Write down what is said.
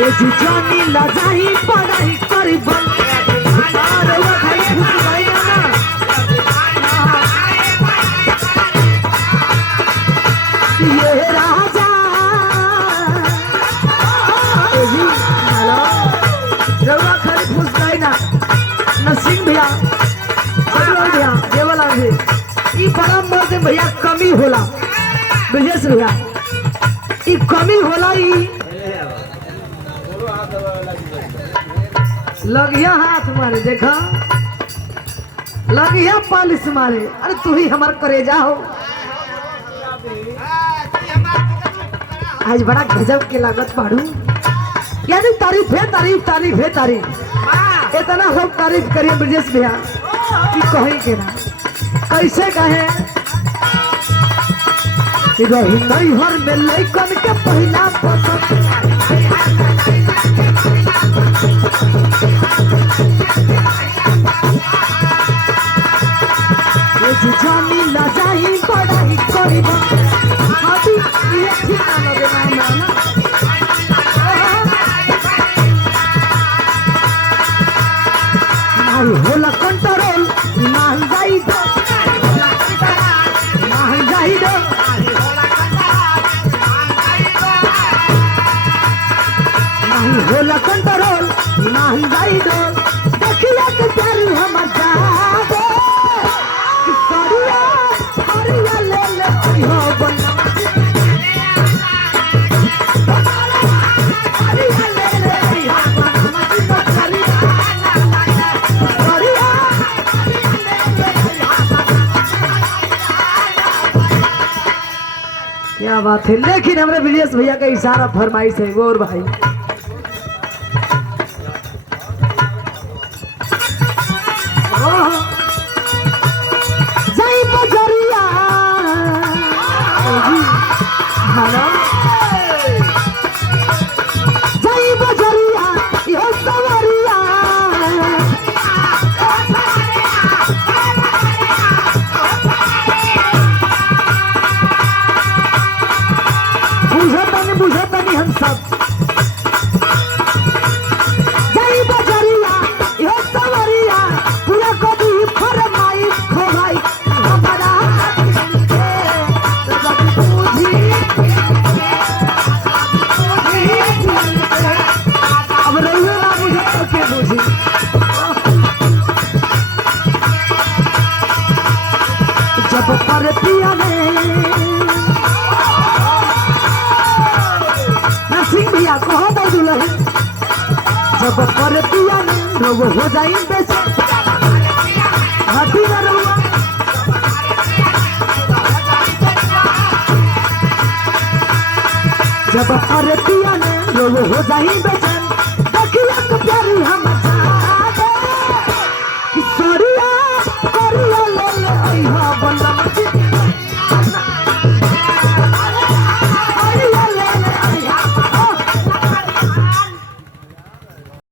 ये जानी लजाई पढ़ाई करी बन ये राजा रउआ खरी खुश गई ना नसीम भैया भैया देवला भी ई परम मर्द भैया कमी होला ब्रजेश भैया ई कमी होला ई लगिया हाथ मारे देखा लगिया पालिश मारे अरे तू ही हमार करेजा हो आज बड़ा गजब के लागत पाड़ू यानी तारीफ है तारीफ तारीफ है तारीफ इतना सब तारीफ करिए ब्रजेश भैया कि कहीं के ना कैसे कहे रही नहीं हर में लइकन के पहला पसंद जानी लजाई पढ़ाई करी अभी ये ठीक ना लगे ना नहीं होला कंट्रोल महंगाई दो महंगाई दो नहीं होला कंट्रोल महंगाई दो देखिए कि प्यार हम जादे क्या बात है लेकिन हमारे ब्रजेश भैया का इशारा फरमाइश है गौर भाई जाई बजरिया जाई बजरिया यो सवरिया बुझतनी हम सब जाई बजरिया यो सवरिया पूरा कभी फरमाई खोलाई हमारा अब रहिए ना मुझे के बुझी जब पर पिया ने भैया कहो तो दुल्हन जब पर पिया वो हो जाए बेसे हाथी न रहुआ जब पर पिया वो हो जाए बेचैन देखिए तो प्यारी हम